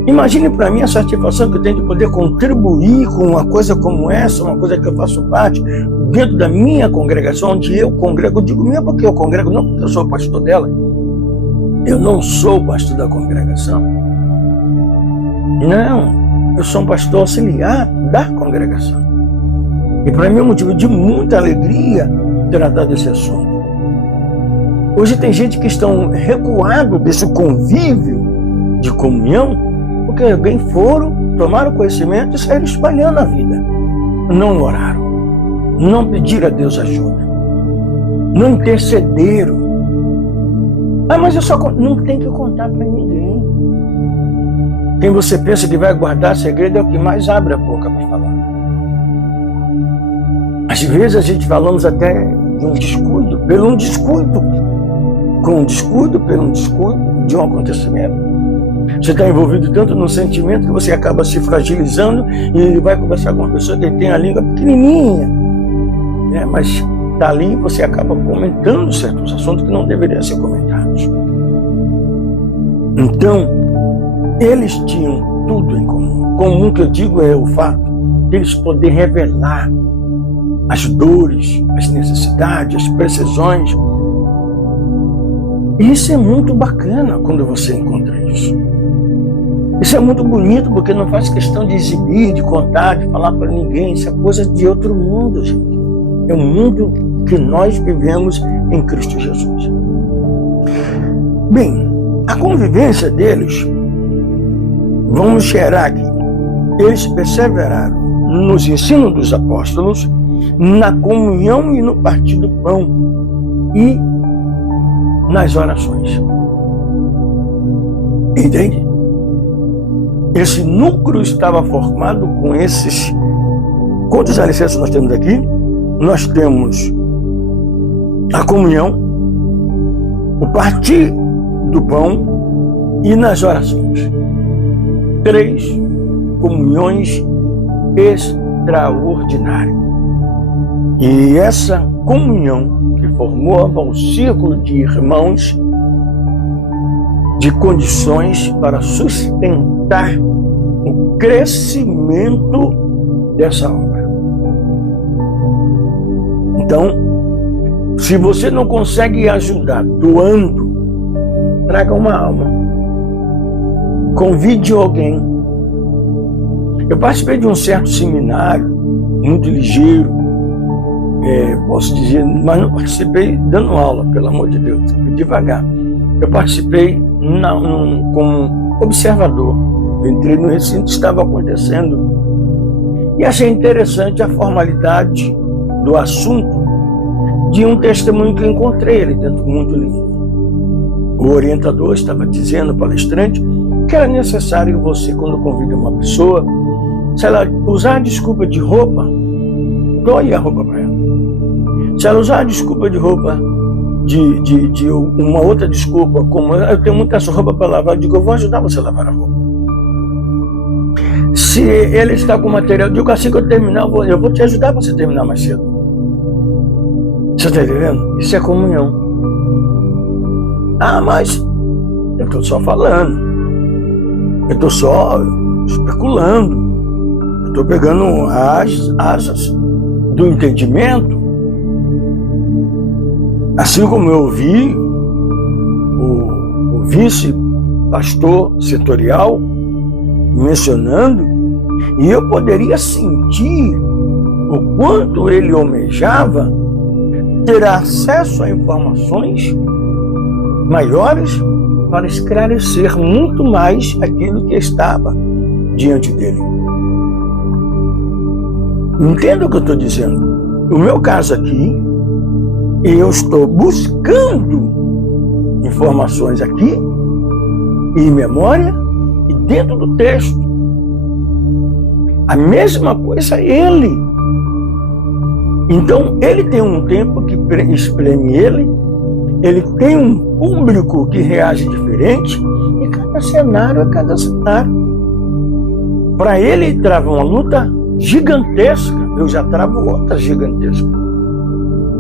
Imagine para mim a satisfação que eu tenho de poder contribuir com uma coisa como essa, uma coisa que eu faço parte, dentro da minha congregação, onde eu congrego. Eu digo minha porque eu congrego, não porque eu sou o pastor dela. Eu não sou o pastor da congregação. Não, eu sou um pastor auxiliar da congregação. E para mim é um motivo de muita alegria tratar desse assunto. Hoje tem gente que estão recuado desse convívio de comunhão, porque alguém foram, tomaram conhecimento e saíram espalhando a vida. Não oraram, não pediram a Deus ajuda, não intercederam. Mas eu só não tenho que contar para ninguém. Quem você pensa que vai guardar segredo é o que mais abre a boca para falar. Às vezes a gente falamos até de um descuido, pelo um descuido, com um descuido, pelo um descuido de um acontecimento. Você está envolvido tanto no sentimento que você acaba se fragilizando e vai conversar com uma pessoa que tem a língua pequenininha, né? Mas está ali, você acaba comentando certos assuntos que não deveriam ser comentados. Então, eles tinham tudo em comum. Comum que eu digo é o fato de eles poderem revelar as dores, as necessidades, as precisões. E isso é muito bacana quando você encontra isso. Isso é muito bonito porque não faz questão de exibir, de contar, de falar para ninguém. Isso é coisa de outro mundo, gente. É um mundo que nós vivemos em Cristo Jesus. Bem, a convivência deles, vamos cheirar aqui. Eles perseveraram nos ensinos dos apóstolos, na comunhão e no partir do pão e nas orações. Entende? Esse núcleo estava formado com esses... Quantos alicerces nós temos aqui? Nós temos a comunhão, o partir do pão e nas orações. 3 comunhões extraordinárias. E essa comunhão que formava um círculo de irmãos de condições para sustentar o crescimento dessa obra. Então, se você não consegue ajudar doando, traga uma alma. Convide alguém. Eu participei de um certo seminário, muito ligeiro, posso dizer, mas não participei dando aula, pelo amor de Deus, devagar. Eu participei como observador. Eu entrei no recinto, estava acontecendo, e achei interessante a formalidade do assunto de um testemunho que eu encontrei ali dentro, muito lindo. O orientador estava dizendo ao palestrante que era necessário você, quando convida uma pessoa, se ela usar a desculpa de roupa, doe a roupa para ela. Se ela usar a desculpa de roupa de uma outra desculpa, como eu tenho muita roupa para lavar, eu digo, eu vou ajudar você a lavar a roupa. Se ele está com material, eu digo, assim que eu terminar, eu vou te ajudar para você terminar mais cedo. Você está entendendo? Isso é comunhão. Ah, mas eu estou só falando. Eu estou só especulando. Eu estou pegando as asas do entendimento. Assim como eu ouvi o vice-pastor setorial mencionando, e eu poderia sentir o quanto ele almejava ter acesso a informações maiores para esclarecer muito mais aquilo que estava diante dele. Entenda o que eu estou dizendo. No meu caso aqui, eu estou buscando informações aqui, em memória e dentro do texto. A mesma coisa ele. Então, ele tem um tempo que espreme ele tem um público que reage diferente, e cada cenário é cada cenário. Para ele, trava uma luta gigantesca, eu já travo outra gigantesca.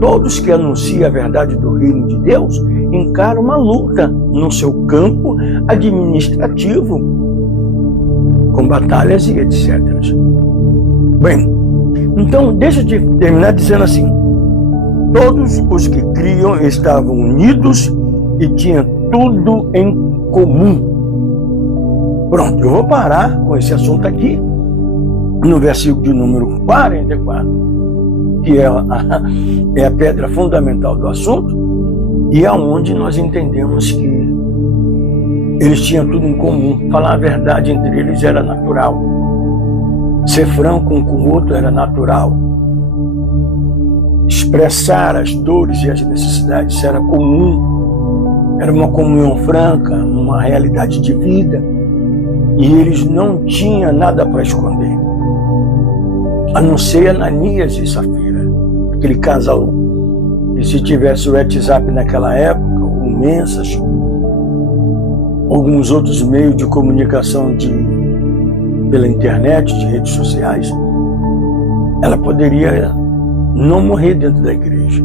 Todos que anunciam a verdade do reino de Deus encaram uma luta no seu campo administrativo, com batalhas e etc. Bem, então deixa eu te terminar dizendo assim: todos os que criam estavam unidos e tinham tudo em comum. Pronto, eu vou parar com esse assunto aqui, no versículo de número 44, que é a pedra fundamental do assunto, e é onde nós entendemos que eles tinham tudo em comum. Falar a verdade entre eles era natural. Ser franco um com o outro era natural. Expressar as dores e as necessidades era comum. Era uma comunhão franca, uma realidade de vida. E eles não tinham nada para esconder, a não ser Ananias e Safira, aquele casal. E se tivesse o WhatsApp naquela época, o Mensas, alguns outros meios de comunicação pela internet, de redes sociais, ela poderia não morrer dentro da igreja.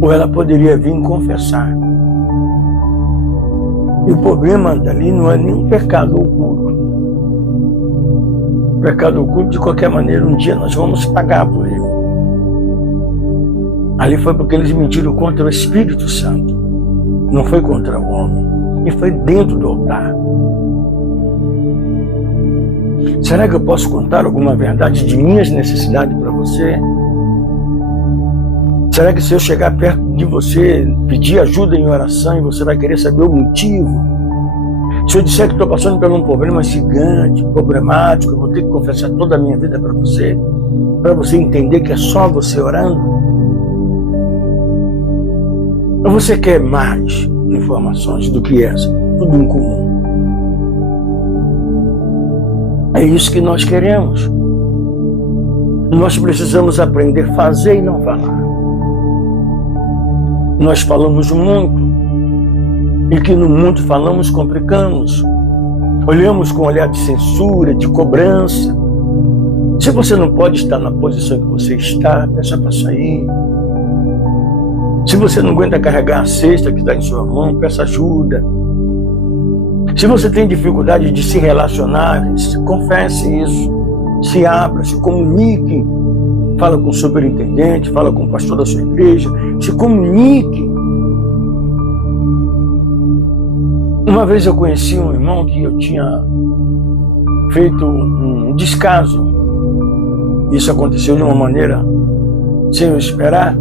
Ou ela poderia vir confessar. E o problema dali não é nenhum pecado oculto. O pecado oculto, de qualquer maneira, um dia nós vamos pagar por ele. Ali foi porque eles mentiram contra o Espírito Santo. Não foi contra o homem. E foi dentro do altar. Será que eu posso contar alguma verdade de minhas necessidades para você? Será que se eu chegar perto de você, pedir ajuda em oração, e você vai querer saber o motivo? Se eu disser que estou passando por um problema gigante, problemático, eu vou ter que confessar toda a minha vida para você entender que é só você orando? Ou você quer mais informações do que essa? Tudo em comum. É isso que nós queremos. Nós precisamos aprender a fazer e não falar. Nós falamos muito, e que no muito falamos, complicamos. Olhamos com um olhar de censura, de cobrança. Se você não pode estar na posição que você está, peça para sair. Se você não aguenta carregar a cesta que está em sua mão, peça ajuda. Se você tem dificuldade de se relacionar, confesse isso. Se abra, se comunique. Fala com o superintendente, fala com o pastor da sua igreja, se comunique. Uma vez eu conheci um irmão que eu tinha feito um descaso. Isso aconteceu de uma maneira sem eu esperar.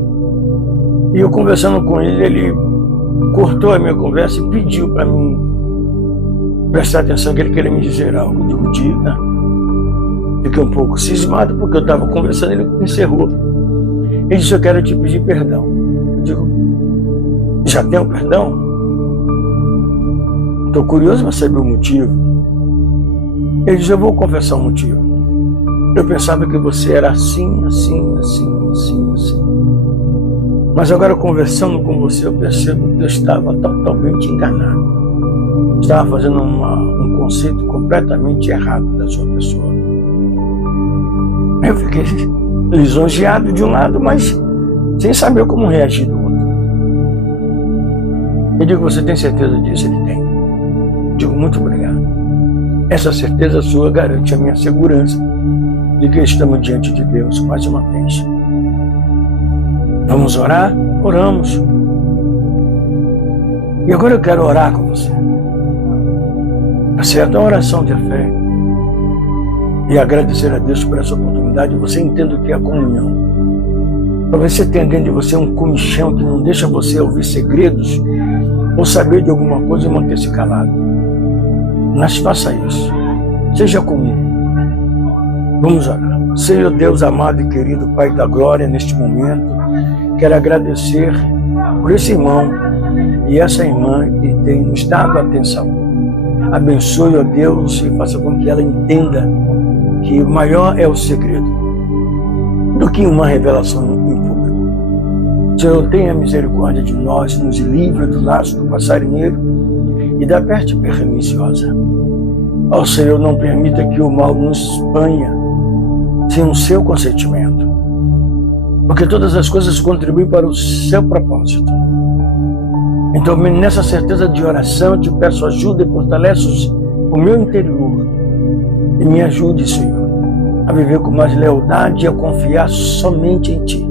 E eu conversando com ele, ele cortou a minha conversa e pediu para mim prestar atenção, que ele queria me dizer algo. Eu digo, diga. Fiquei um pouco cismado, porque eu estava conversando e ele encerrou. Ele disse, eu quero te pedir perdão. Eu digo, já tenho perdão? Estou curioso para saber o motivo. Ele disse, eu vou confessar o motivo. Eu pensava que você era assim, assim, assim, assim, assim. Mas agora, conversando com você, eu percebo que eu estava totalmente enganado. Estava fazendo um conceito completamente errado da sua pessoa. Eu fiquei lisonjeado de um lado, mas sem saber como reagir do outro. Eu digo, você tem certeza disso? Ele tem. Digo, muito obrigado. Essa certeza sua garante a minha segurança de que estamos diante de Deus mais uma vez. Vamos orar? Oramos. E agora eu quero orar com você. Tá certo? É uma oração de fé. E agradecer a Deus por essa oportunidade. Você entenda o que é a comunhão. Talvez você tenha dentro de você um comichão que não deixa você ouvir segredos ou saber de alguma coisa e manter-se calado. Mas faça isso. Seja comum. Vamos orar. Senhor Deus amado e querido Pai da glória, neste momento, quero agradecer por esse irmão e essa irmã que tem nos dado atenção. Abençoe, ó Deus, e faça com que ela entenda que o maior é o segredo do que uma revelação em público. Senhor, tenha misericórdia de nós, nos livre do laço do passarinheiro e da peste perniciosa. Ó Senhor, não permita que o mal nos banhe sem o seu consentimento, porque todas as coisas contribuem para o seu propósito. Então, nessa certeza de oração, eu te peço ajuda e fortalece o meu interior e me ajude, Senhor, a viver com mais lealdade e a confiar somente em Ti.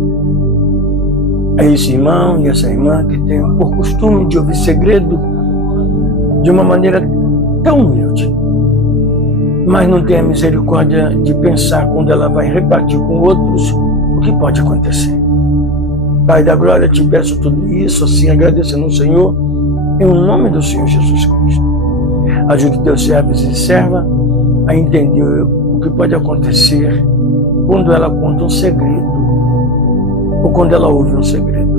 A esse irmão e essa irmã que tem por costume de ouvir segredo de uma maneira tão humilde, mas não tem a misericórdia de pensar quando ela vai repartir com outros o que pode acontecer. Pai da glória, te peço tudo isso, assim agradecendo ao Senhor, em nome do Senhor Jesus Cristo. Ajude teus servos e serva a entender o que pode acontecer quando ela conta um segredo ou quando ela ouve um segredo.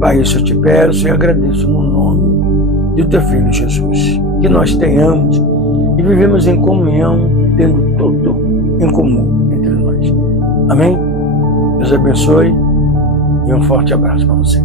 Pai, isso eu te peço e agradeço no nome do teu Filho Jesus. Que nós tenhamos e vivemos em comunhão, tendo tudo em comum entre nós. Amém? Deus abençoe e um forte abraço para você.